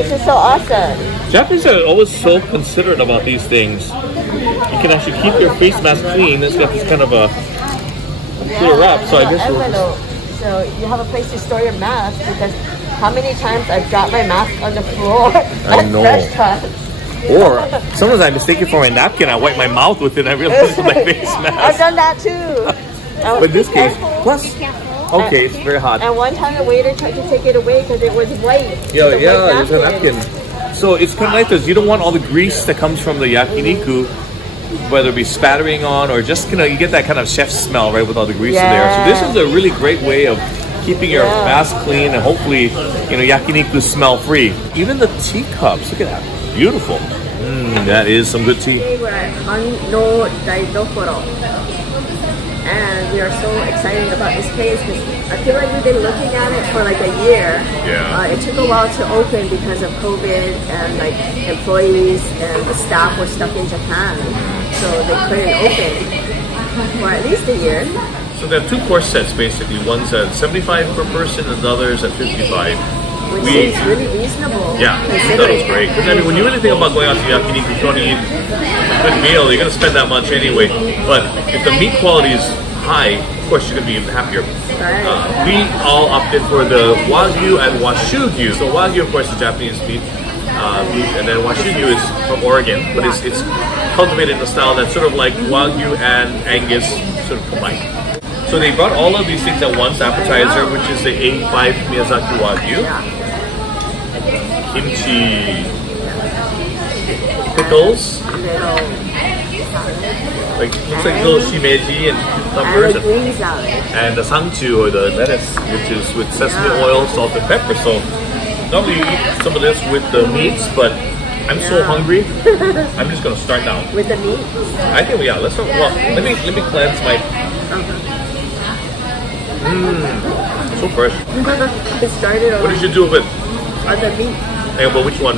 This is so awesome. Japanese are always so considerate about these things. You can actually keep your face mask clean. It's got this kind of a clear wrap, so I guess envelope. So you have a place to store your mask, because how many times I've dropped my mask on the floor at restaurants. Or sometimes I mistake it for a napkin. I wipe my mouth with it and I realize it's my face mask. I've done that too. But in this case, plus, okay, it's very hot. And one time the waiter tried to take it away because it was white. Yeah, there's a napkin. So it's kind of like this. You don't want all the grease that comes from the yakiniku, whether it be spattering on or just you get that kind of chef smell, right, with all the grease in there. So this is a really great way of keeping your mask clean and hopefully, yakiniku smell free. Even the teacups, look at that, beautiful. That is some good tea. We're at Han No Daidokoro, and we are so excited about this place because I feel like we've been looking at it for like a year. Yeah. It took a while to open because of COVID and like employees and the staff were stuck in Japan, so they couldn't open for at least a year. So they have two course sets basically. One's at 75 per person and the other's at 55. Which is really reasonable. Yeah, that was great. Because I mean, when you really think about going out to yakiniku, you want to eat a good meal, you're going to spend that much anyway. But if the meat quality is high, of course you're going to be even happier. Right. We all opted for the Wagyu and Washugyu. So Wagyu, of course, is Japanese beef, and then Washugyu is from Oregon, but it's cultivated in a style that's sort of like Wagyu and Angus sort of combined. So they brought all of these things at once. Appetizer, which is the A5 Miyazaki Wagyu. Kimchi. Pickles. Looks like little shimeji and cucumbers. And the sangchu, or the lettuce, which is with sesame oil, salt, and pepper. So normally you eat some of this with the meats, but I'm so hungry. I'm just gonna start now. With the meat? I think let's start. Well, let me cleanse my. So fresh. It started on. What did you do with it? On the meat. Hey, well, which one?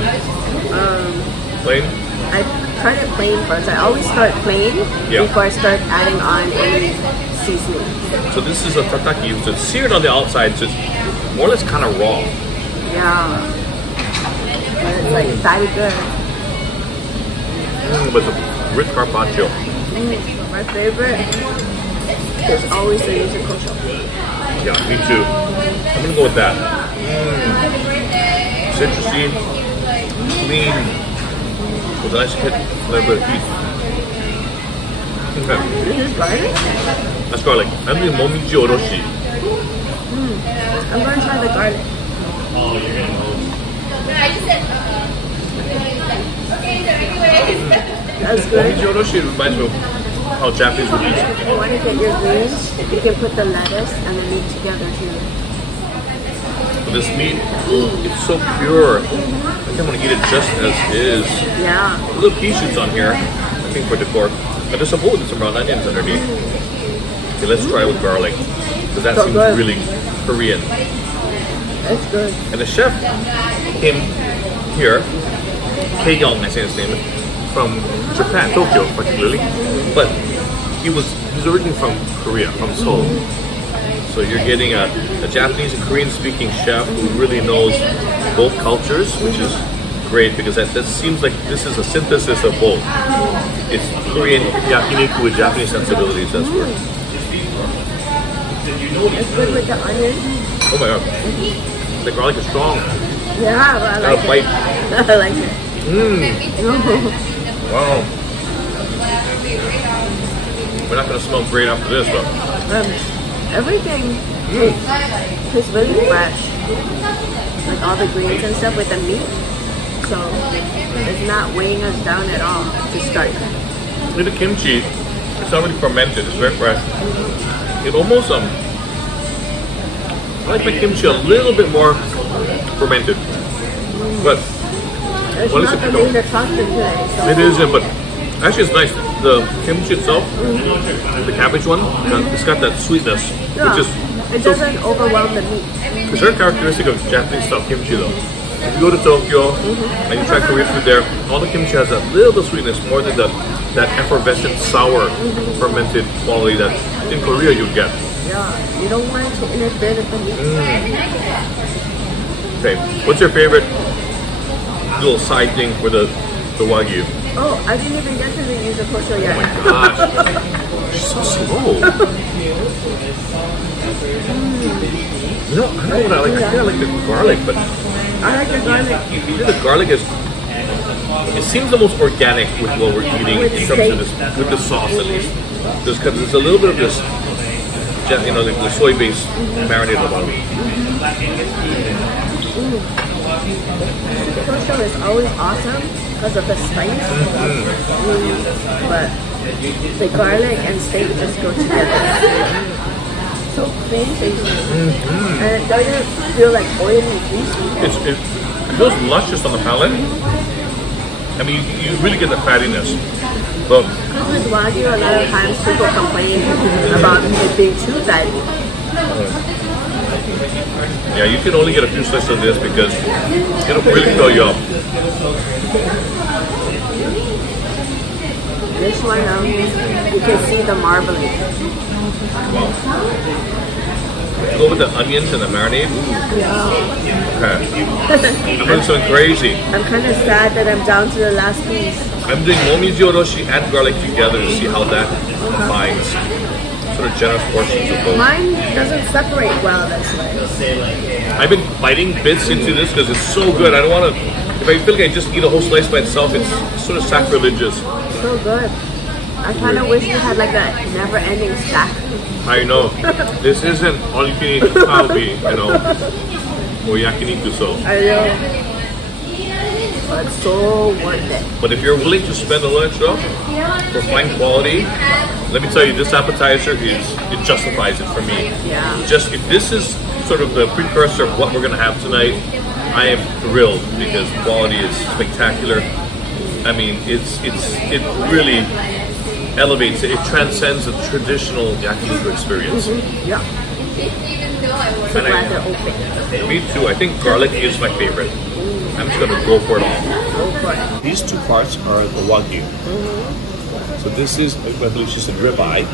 Plain? I tried it plain first. I always start plain before I start adding on any seasoning. So this is a tataki. So it's seared on the outside, so it's more or less kind of raw. Yeah. But it's like very good. With a rich carpaccio. My favorite is always the yuzukosho. Yeah, me too. I'm gonna go with that. Citrusy, clean, with a nice hit flavor of heat. Okay. This is garlic? That's garlic. I'm doing momiji oroshi. I'm gonna try the garlic. Oh, you're gonna know. That's good. Momiji oroshi reminds me of how Japanese would eat. If you want to get your greens, you can put the lettuce and the meat together too. This meat, it's so pure. I think I'm gonna eat it just as is. Yeah. Little pea shoots on here, I think for decor. And there's some brown onions underneath. Okay, let's try it with garlic, because that seems really Korean. That's good. And the chef came here, Kei-young, I say his name, from Japan, Tokyo particularly, but he's originally from Korea, from Seoul. So you're getting a Japanese and Korean speaking chef who really knows both cultures, which is great because that seems like this is a synthesis of both. It's Korean yakiniku with Japanese sensibilities, that's where. It's good with the onion. Oh my god. The garlic is strong. Yeah, I like it. Bite. I like it. Wow. We're not going to smell great after this, but everything is really fresh. Like all the greens and stuff with the meat. So it's not weighing us down at all to start. With the kimchi, it's already fermented. It's very fresh. It almost I like my kimchi a little bit more fermented, but it's not the main attraction today. So. It isn't, but actually it's nice. The kimchi itself, the cabbage one, it's got that sweetness, which is it doesn't overwhelm the meat. It's very characteristic of Japanese style kimchi, though. If you go to Tokyo and you try Korean food there, all the kimchi has that little bit of sweetness, more than that effervescent, sour, fermented quality that in Korea you'd get. Yeah, you don't want to interfere with the meat. Okay, what's your favorite little side thing for the Wagyu. Oh, I didn't even get to the yuzukosho yet. Oh my gosh. She's so slow. You know, I don't know what I like. I think I like the garlic, but I like the garlic. I think the garlic is, it seems the most organic with what we're eating With in terms of this, with the sauce at least. Just because there's a little bit of this, you know, the soy base marinated on it. Yuzukosho is always awesome because of the spice. But the garlic and steak just go together. So crazy. And it doesn't feel like oily and greasy. It feels luscious on the palate. I mean, you really get the fattiness. But with Wagyu, a lot of times people complain about it being too fatty. yeah, you can only get a few slices of this because it'll really fill you up. This one, you can see the marbling. Wow. Go with the onions and the marinade. Yeah. Okay. I'm doing something crazy. I'm kind of sad that I'm down to the last piece. I'm doing momiji oroshi and garlic together to see how that combines. Sort of generous portions of both. Mine doesn't separate well this way. I've been biting bits into this because it's so good. I don't want to, if I feel like I just eat a whole slice by itself, it's sort of sacrilegious. So good. I kind of wish we had like a never-ending stack. I know. This isn't all you can eat kalbi, you know, or yakiniku so. I know. But it's so worth it. But if you're willing to spend a little extra for fine quality, let me tell you, this appetizer it justifies it for me. Yeah. Just if this is sort of the precursor of what we're gonna have tonight, I am thrilled because quality is spectacular. I mean, it really elevates it. It transcends the traditional yakiniku experience. Yeah. So glad they're open. Me too. I think garlic is my favorite. I'm just gonna go for it all. Go for it. These two parts are the Wagyu. So this is, I believe she said ribeye,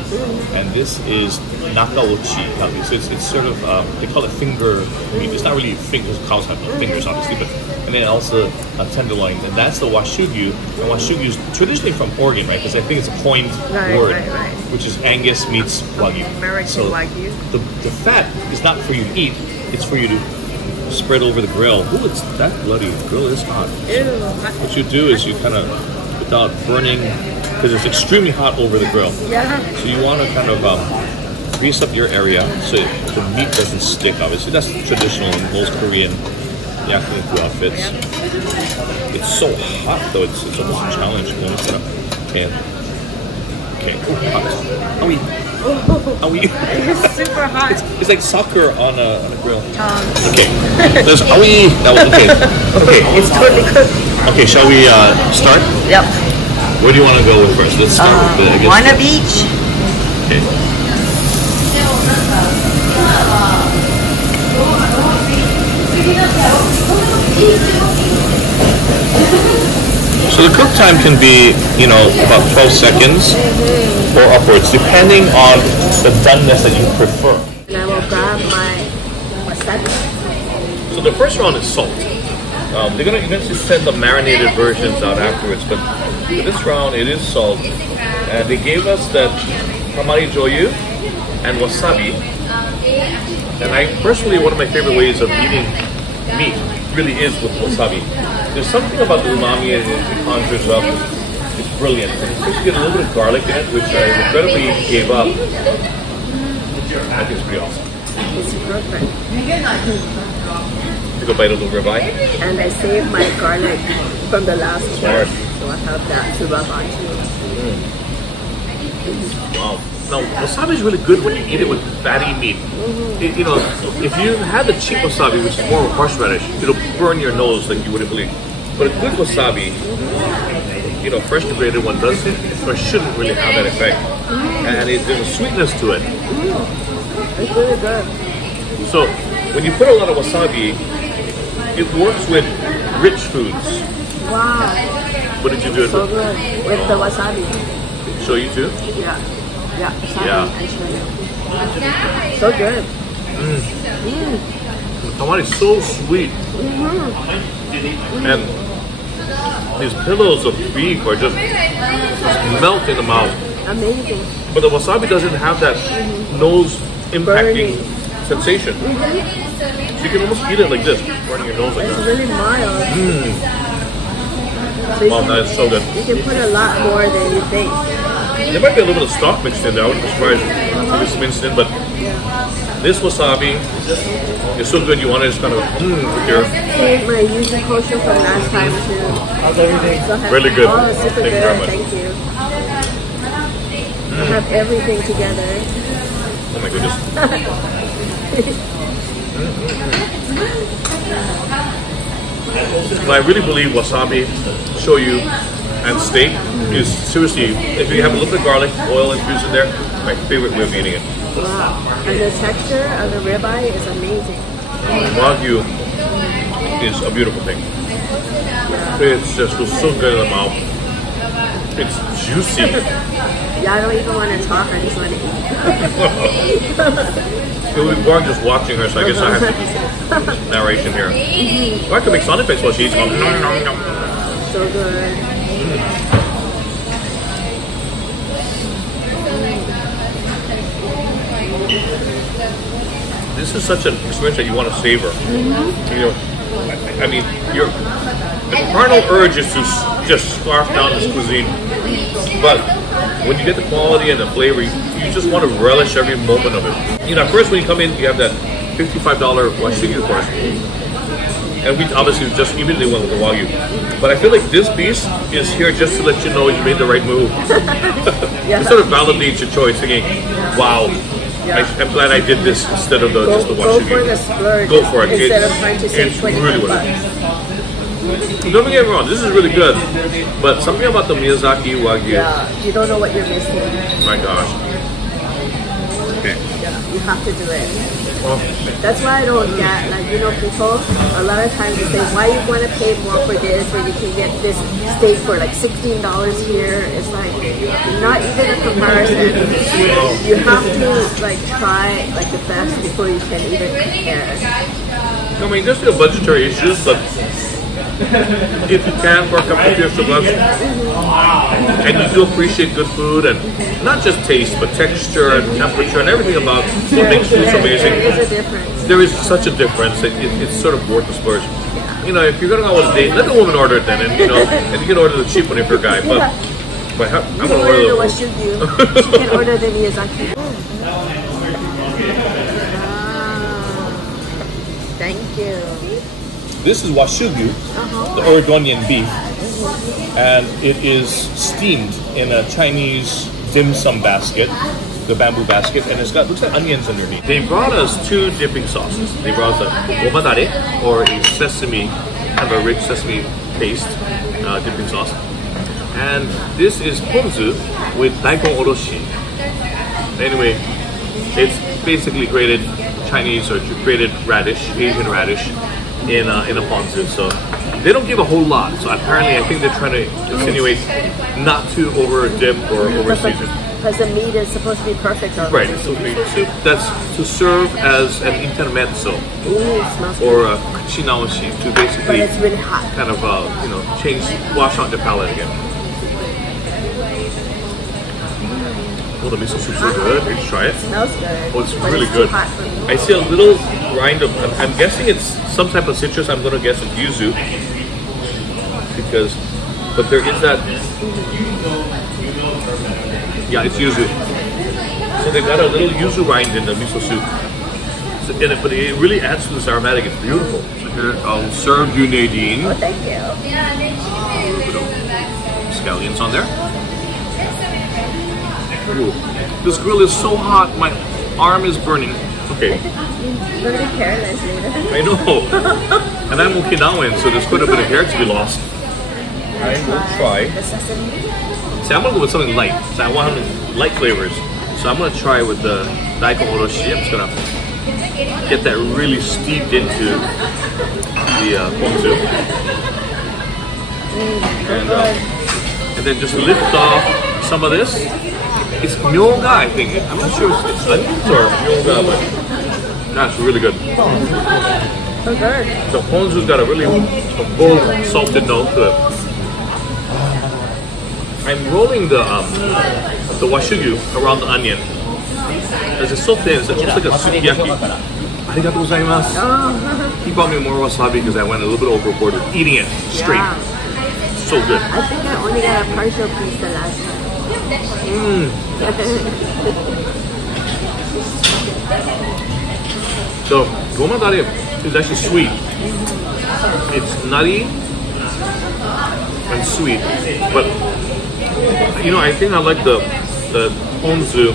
and this is nakaochi. So it's sort of, they call it finger meat. It's not really fingers, cows have no fingers obviously, but, and then also a tenderloin, and that's the Washugyu. And Washugyu is traditionally from Oregon, right? Because I think it's a coined word, which is Angus meets Wagyu. American Wagyu. The fat is not for you to eat, it's for you to spread over the grill. Ooh, it's that bloody. The grill is hot. Ew. What you do is you kind of, without burning, because it's extremely hot over the grill. Yeah. So you want to kind of grease up your area so the meat doesn't stick. Obviously, that's traditional in most Korean yakiniku outfits. Yeah. It's so hot though; it's almost a challenge. Okay. Oh, hot. Owie. Owie. It's super hot. It's like soccer on a grill. Okay. There's owie. That was okay. Okay. It's totally cooked. Okay. Shall we start? Yep. Where do you want to go with first? Let's start with the. One of each. Okay. So the cook time can be, you know, about 12 seconds or upwards, depending on the doneness that you prefer. And I will grab my wasabi. So the first round is salt. They're going to eventually send the marinated versions out afterwards, but for this round it is salt. And they gave us the tamari joyu and wasabi. And I personally, one of my favorite ways of eating meat really is with wasabi. There's something about the umami it conjures up. It's brilliant. And especially you get a little bit of garlic in it, which I regrettably gave up. I think it's pretty awesome. It's perfect. Take a bite of the ribeye. And I saved my garlic from the last one, so I have that to rub on too. Wow. Now, wasabi is really good when you eat it with fatty meat. You know, if you had the cheap wasabi, which is more of a horseradish, it'll burn your nose like you wouldn't believe. But a good wasabi, you know, freshly grated one doesn't or shouldn't really have that effect. And there's a sweetness to it. It's really good. So, when you put a lot of wasabi, it works with rich foods. Wow. What did you do? So good. With the wasabi. Show you too? Yeah. Yeah. Yeah. So good. The tamari is so sweet. And these pillows of beef are just melt in the mouth. Amazing. But the wasabi doesn't have that nose impacting sensation. So you can almost eat it like this, burning your nose like It's that. really mild. So Wow, that is so good. you can put a lot more than you think. There might be a little bit of stock mixed in there. I wouldn't be surprised if it's minced in, but this wasabi is so good you want to just kind of with your... Save my yuzukosho from last time too. How's everything? So I have, Really good. Oh, super Thank you good. very much. Thank you. I have everything together. Oh my goodness. But I really believe wasabi, shoyu, and steak is seriously, if you have a little bit of garlic, oil infused in there, my favorite way of eating it. Wow. And the texture of the ribeye is amazing. Wagyu is a beautiful thing. It's just so good in the mouth. It's juicy. Yeah, I don't even want to talk, I just want to eat. It would be boring just watching her, so I guess I have to do some narration here. Or I can make sound effects while she eats. Nom, nom, nom, nom. So good. This is such an experience that you want to savor. You know, I mean, the carnal urge is to just scarf down this cuisine, but when you get the quality and the flavor, you just want to relish every moment of it. You know, first when you come in, you have that $55 Washugyu course, and we obviously just immediately went with the Wagyu. But I feel like this piece is here just to let you know you made the right move. It sort of validates your choice, thinking, "Wow, I'm glad I did this instead of just the Washugyu." Go for the splurge. Go for it. Instead of trying to save it's 25 really bucks. Don't get me wrong, this is really good, but something about the Miyazaki Wagyu, Yeah, you don't know what you're missing. my gosh. Okay. Yeah, you have to do it. Well, That's why I don't get, like, you know, people, a lot of times they say, why you want to pay more for this when you can get this steak for like $16 here? It's like, not even a comparison. You have to, like, try, like, the best before you can even compare. I mean, there's still budgetary issues, but if you can for a couple of years bucks, and you do appreciate good food, and not just taste, but texture and temperature and everything about what makes food so amazing. There is a difference. There is such a difference. It's sort of worth the splurge. You know, if you're going to go on a date, let the woman order it then, and you know, and you can order the cheap one if you're a guy. But I'm You going to can order the order the Washugyu. You can order the Miyazaki. Thank you. This is Washugyu, the Oregonian beef, and it is steamed in a Chinese dim sum basket, the bamboo basket, and it's got, looks like onions underneath. They brought us two dipping sauces. They brought us a omadare, or a sesame, kind of a rich sesame paste dipping sauce. And this is ponzu with daikon oroshi. Anyway, it's basically grated Chinese or grated radish, Asian radish, in a ponzu. So they don't give a whole lot. So apparently, I think they're trying to insinuate not to over dip or over season. Because the meat is supposed to be perfect already. Right, it's supposed to be soup that's to serve as an intermezzo Ooh, it smells good. or a kuchinaoshi to But basically it's really hot. kind of wash out the palate again. Oh, the miso soup's so good. Did you try it? Smells good. Oh, it's but really it's good. Too hot for me. I see a little rind of, I'm guessing it's some type of citrus. I'm going to guess it's yuzu. But there is that, yeah, it's yuzu. So they've got a little yuzu rind in the miso soup. But it really adds to this aromatic. It's beautiful. So here, I'll serve you, Nadine. Oh, thank you. A little bit of scallions on there. Ooh. This grill is so hot, my arm is burning. Okay. You're gonna be careless later. I know. And I'm Okinawan, so there's quite a bit of hair to be lost. I will try. The sesame. See, I'm gonna go with something light. So I want light flavors. So I'm gonna try with the daikon oroshi. I'm just gonna get that really steeped into the ponzu. And then just lift off some of this. It's myoga, I think. I'm not sure if it's onions or myoga, but that's really good. So good. The ponzu's got a really bold, salted note to it. I'm rolling the washugyu around the onion. Because it's so thin, so it looks like a sukiyaki. Arigatou gozaimasu. He bought me more wasabi because I went a little bit overboard with eating it straight. Yeah. So good. I think I only got a partial piece the last time. So, gomadare is actually sweet. It's nutty and sweet. But, you know, I think I like the ponzu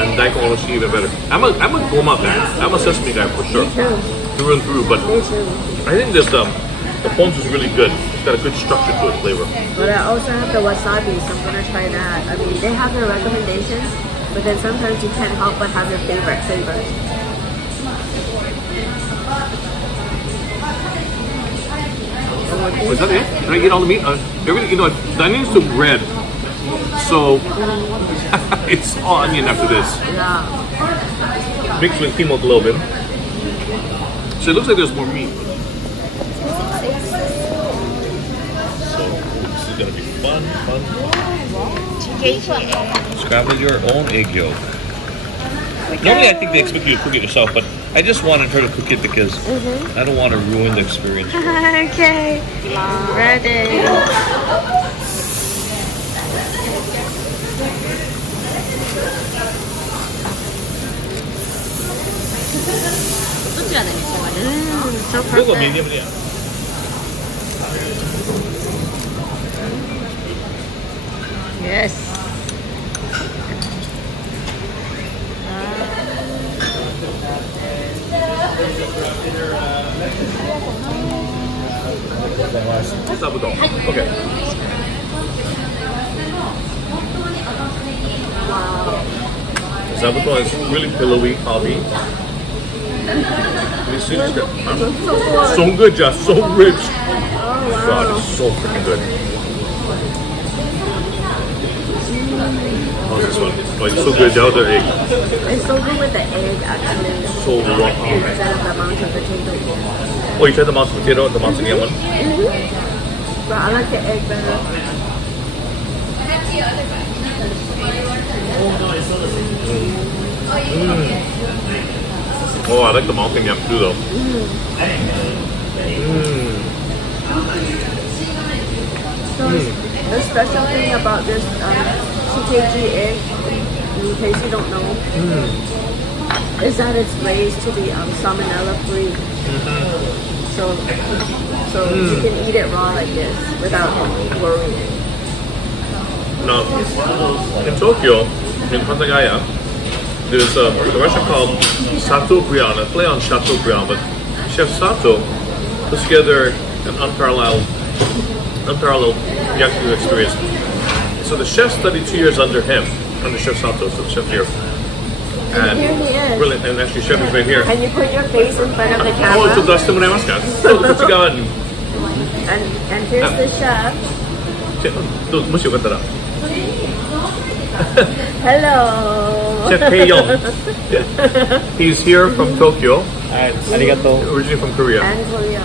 and daikon oroshi even better. I'm a goma guy. I'm a sesame guy for sure. Me too. Through and through. But Me too. I think this the ponzu is really good. It's got a good structure to its flavor. But I also have the wasabi, so I'm gonna try that. I mean, they have their recommendations, but then sometimes you can't help but have your favorite flavors. Is that it? Can I eat all the meat? Everything, you know, the onions look red, so it's all onion after this. Yeah. Mixed with hemoglobin. So it looks like there's more meat. So this is gonna be fun. Scramble your own egg yolk. Normally I think they expect you to cook it yourself, but I just wanted her to cook it because I don't want to ruin the experience. Okay. Ready. So Look perfect. medium, yeah. Yes. Zabuton. Okay. Zabuton is really pillowy, hobby. So good, just so rich. Oh, God, it's so freaking good. How's this one? Oh, it's so good. The other egg. It's so good with the egg, actually. So raw. Instead of the mountain potato. Oh, you tried the mountain potato, the mountain one? But I like the egg better. Oh, I like the mountain yam too, though. So the special thing about this sukiyaki egg, in case you don't know, is that it's raised to be salmonella free. So you can eat it raw like this without worrying. Now, in Tokyo, in Panagaya, there's a restaurant called Chateaubriand, a play on Chateaubriand, but Chef Sato puts together an unparalleled yakiniku experience. So the chef studied 2 years under him, under Chef Sato, so the chef here. And here he is. Brilliant, and actually chef is right here. Can you put your face in front of the Oh, camera? ちょっと出してもらえますか? そう、こっち側に。 And here's the chef. どうぞ、もしよかったら。 Hello. Chef Taeyong. He's here from Tokyo, はい、ありがとう。 originally from Korea. And Korea.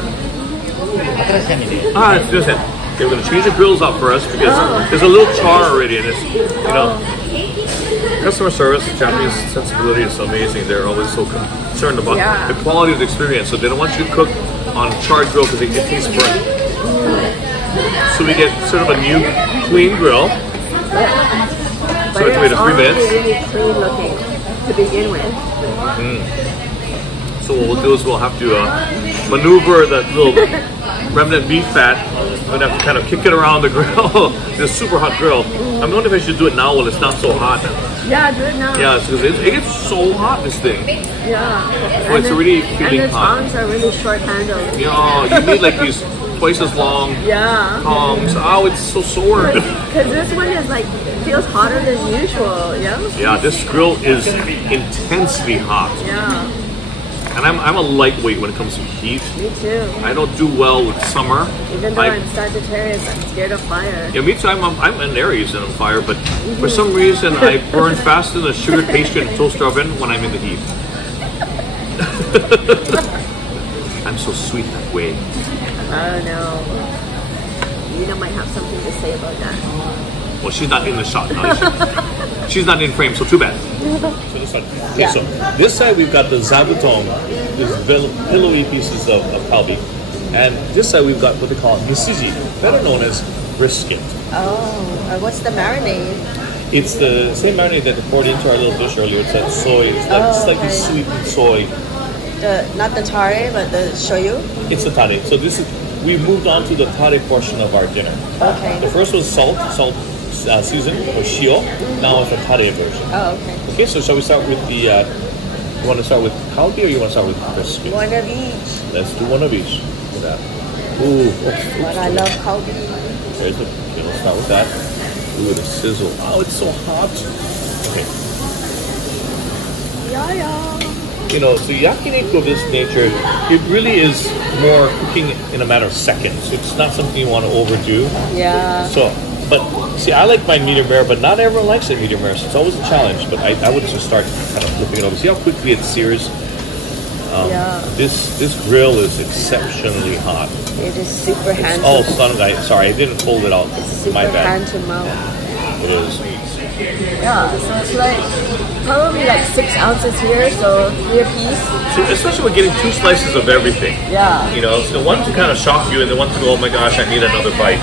新しい網で。 Ah, listen. They're going to change the grills out for us because there's a little char already in this. You know, customer service, Japanese sensibility is amazing. They're always so concerned about the quality of the experience. So they don't want you to cook on a charred grill because it tastes burnt. So we get sort of a new clean grill. So we have to wait 3 minutes. Really clean looking to begin with. So what we'll do is we'll have to maneuver that little remnant beef fat. We're gonna have to kind of kick it around the grill. This super hot grill. I'm wondering if I should do it now when it's not so hot. Yeah, do it now. Yeah, because it gets so hot, this thing. Yeah. Oh, it's already feeling and the hot. tongs are really short handled. Yeah, you need like these twice as long tongs. Oh, it's so sore. Because this one is like, feels hotter than usual, yeah? Yeah, this grill is intensely hot. Yeah, And I'm a lightweight when it comes to heat. me too. I don't do well with summer. Even though I'm Sagittarius, I'm scared of fire. Yeah, me too. I'm an Aries and I'm fire, but for some reason I burn faster than a sugar pastry in a toaster oven when I'm in the heat. I'm so sweet that way. Oh no. Nina might have something to say about that. Well, she's not in the shot. She's not in frame, so too bad. So this side. Okay, Yeah. so this side we've got the zabuton, these pillowy pieces of kalbi. And this side we've got what they call misiji, better known as brisket. Oh, what's the marinade? It's the same marinade that we poured into our little dish earlier. It's that soy, it's that slightly okay. sweetened soy. Not the tare, but the shoyu? It's the tare. So this is, we moved on to the tare portion of our dinner. Okay. The first was salt seasoned, or shio. Now it's the tare version. Oh, okay. Okay, so shall we start with the, you want to start with kalbi or you want to start with brisket? One of each. Let's do one of each. Look at that. Ooh, But I love kalbi. There's the, okay, let's start with that. Ooh, the sizzle. Oh, it's so hot. Okay. Yeah. You know, so yakiniku of this nature, it really is more cooking in a matter of seconds. It's not something you want to overdo. Yeah. So, but see, I like mine medium rare, but not everyone likes it medium rare. So it's always a challenge. But I would just start kind of flipping it over. See how quickly it sears. Yeah. This grill is exceptionally hot. It is super hand. Oh, sun guy. Sorry, I didn't fold it out. Super My bad. hand to mouth. It is. Yeah, so it's like probably like 6 ounces here, so 3 apiece. So especially when getting 2 slices of everything. Yeah. You know, so one to kind of shock you, and the one to go, oh my gosh, I need another bite.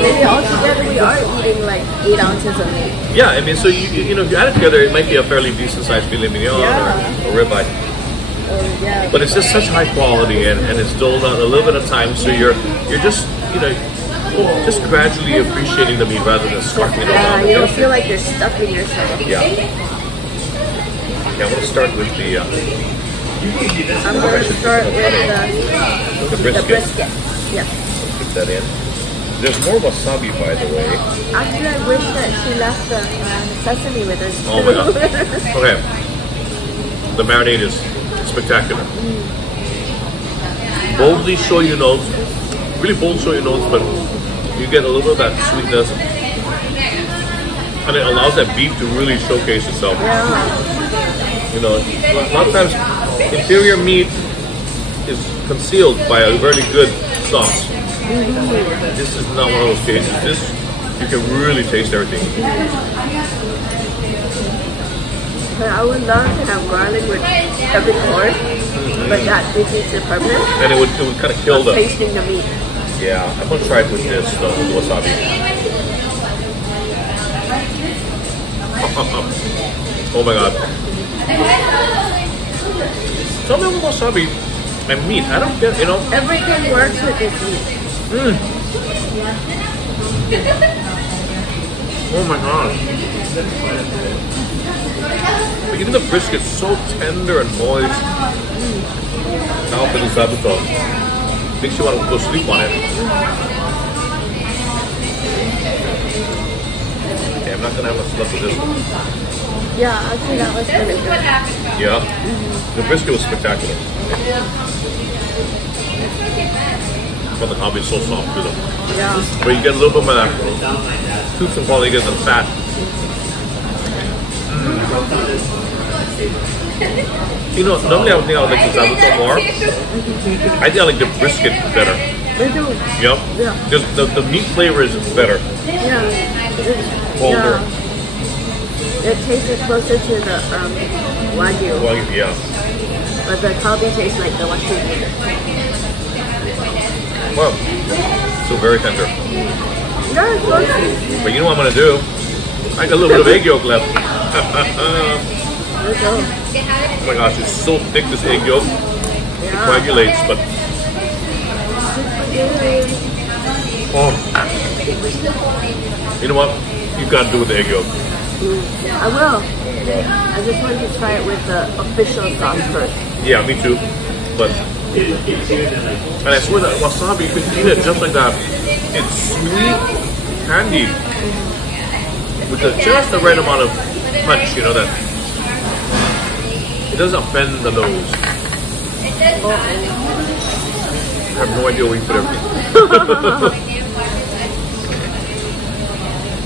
Maybe altogether we are eating like 8 ounces of meat. Yeah, I mean, so you know, if you add it together, it might be a fairly decent sized filet mignon or ribeye. Yeah. But it's just such high quality, and it's doled out a little bit of time, so you're just, you know, just gradually appreciating the meat rather than scarfing it all Yeah, down. you don't feel like you're stuffing yourself. Yeah. I'm going to start with the... I'm going to start with the brisket. the brisket. Yeah. Put that in. There's more wasabi, by the way. Actually, I wish that she left the sesame with us. Oh my god. Okay. The marinade is spectacular. Boldly shoyu notes. Really bold shoyu notes, but you get a little bit of that sweetness. And it allows that beef to really showcase itself. Yeah. You know, a lot of times inferior meat is concealed by a very good sauce. This is not one of those cases. This, you can really taste everything. I would love to have garlic with every course, but that defeats the purpose. And it would kind of kill the... Tasting the meat. Yeah, I'm going to try it with this, though, with wasabi. Oh my god. Something with wasabi and meat. I don't get, you know. Everything works with this meat. Oh my god. But you know the brisket's so tender and moist. Now for the zabuton. Makes you want to go sleep on it. Okay, I'm not going to have much left of this one. Yeah, actually that was really good. Yeah? The brisket was spectacular. But the kalbi is so soft too though. Yeah. But you get a little bit of that tooth and quality, you get the fat. You know, normally I would think I would like the zabuton more. I think I like the brisket better. They do. Yep. Yeah. Just the meat flavor is better. Yeah. Bolder. Yeah. It tasted closer to the Wagyu. Well, yeah. But the kalbi tastes like the Washugyu. Well, still very tender. Yeah, it's good. But you know what I'm going to do? I got a little bit of egg yolk left. There you go. Oh my gosh, it's so thick, this egg yolk. It coagulates, but... Oh. You know what? You've got to do with the egg yolk. I will. I just wanted to try it with the official sauce first. Yeah, me too. But... And I swear that wasabi, you can eat it just like that. It's sweet, candy. With just the right amount of punch, you know, that... It doesn't offend the nose. I have no idea where you put everything.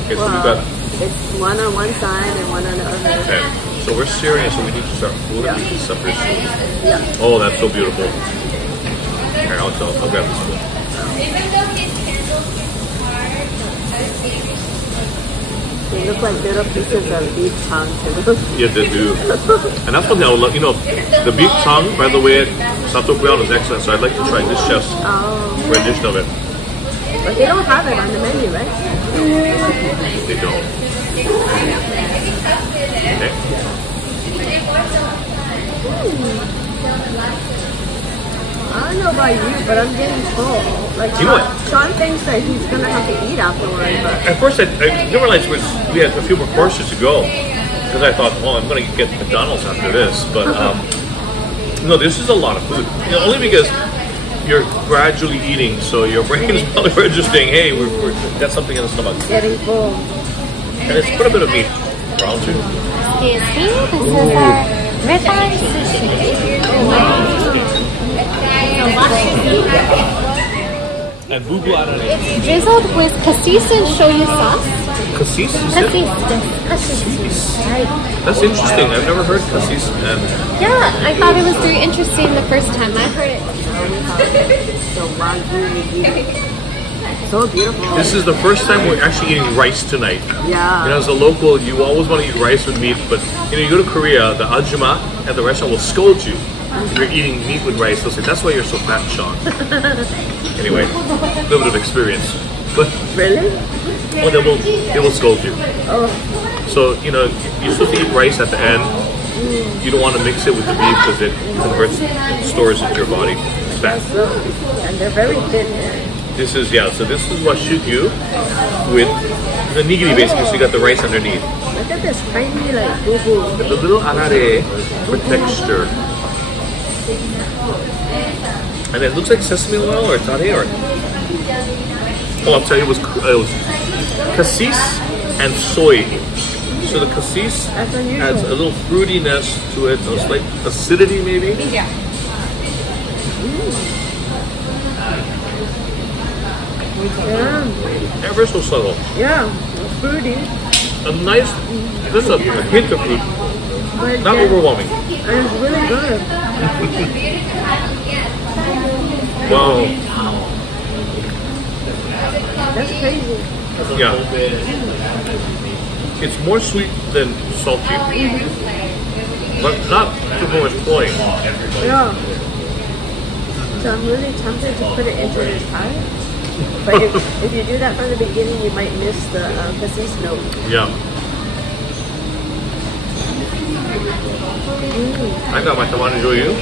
Okay, so we've got... It's one on one side and one on the other. Okay, so we're searing it, so we need to start pulling these suckers. Yeah. Oh, that's so beautiful. Here, I'll grab this one. They look like little pieces of beef tongue too. Yeah, they do. And that's one thing I would love. You know, the beef tongue, by the way, Sato Brown is excellent, so I'd like to try this chef's rendition of it. But they don't have it on the menu, right? They don't. Okay. I don't know about you, but I'm getting full. Like, You know what? Sean thinks that he's gonna have to eat afterwards, but At first, I didn't realize we had a few more courses to go because I thought, oh, I'm going to get McDonald's after this. But no, this is a lot of food. You know, only because you're gradually eating, so your brain is probably registering, hey, we've got something in the stomach. getting full. And it's quite a bit of meat. Brown too. Excuse me, this is our ribeye sushi. So Washugyu. And bubu arare. It's drizzled with cassis and shoyu sauce. Cassis, you said? Cassis. Right. That's interesting. I've never heard cassis. And Yeah, I thought it was very interesting the first time I heard it. The Wagyu nigiri. So beautiful. this is the first time we're actually eating rice tonight. Yeah. You know, as a local, you always want to eat rice with meat, but you know, you go to Korea, the ajuma at the restaurant will scold you if you're eating meat with rice. They'll say, that's why you're so fat, Sean. Anyway, a little bit of experience. But Really? oh, they will scold you. Oh, So, you know, you're supposed to eat rice at the end. You don't want to mix it with the beef because it converts, it stores into your body. It's fat. so, and they're very thin here. This is, yeah, so this is Washugyu with the nigiri basically, so you got the rice underneath. Look at this tiny like boo-boo. The little arare for texture. And it looks like sesame oil or tare or... Oh, I'll tell you, it was cassis and soy. So the cassis That's unusual. adds a little fruitiness to it, a slight acidity maybe. Yeah. Yeah, Ever so subtle. yeah, fruity. A nice, just a hint of fruit, But not again, overwhelming. and it's really good. Wow. That's crazy. Yeah. It's more sweet than salty, but not too much cloying. Yeah. So I'm really tempted to put it into this pie. But if you do that from the beginning, you might miss the cassis note. Yeah. I got my tamari joyu,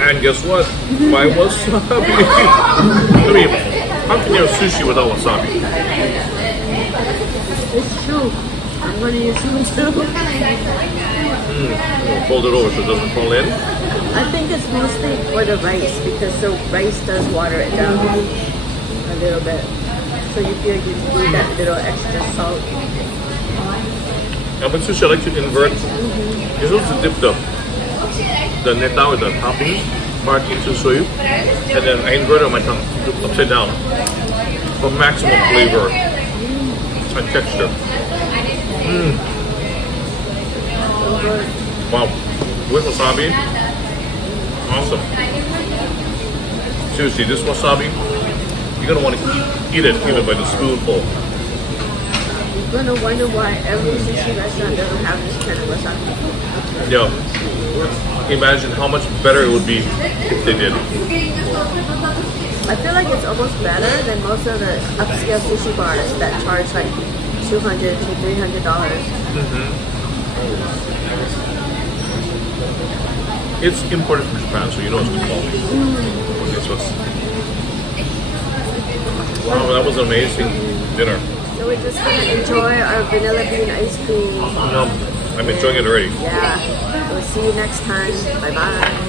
and guess what? My wasabi. I mean, how can you have sushi without wasabi? It's true. I'm going to use some too. Fold it over so it doesn't fall in. I think it's mostly for the rice because the rice does water it down a little bit. So you feel you need that little extra salt. And with sushi, I like to invert. You're supposed to dip the neta or the topping part into soyu, and then I invert it on my tongue, upside down, for maximum flavor and texture. Wow, with wasabi, awesome. Seriously, this wasabi, you're gonna want to eat it even by the spoonful. You're going to wonder why every sushi restaurant doesn't have this kind of wasabi. Yeah, imagine how much better it would be if they did. I feel like it's almost better than most of the upscale sushi bars that charge like $200 to $300. It's imported from Japan, so you know it's good quality. It's wow, that was an amazing dinner. So we're just going to enjoy our vanilla bean ice cream. I'm enjoying it already. Yeah. We'll see you next time. Bye-bye.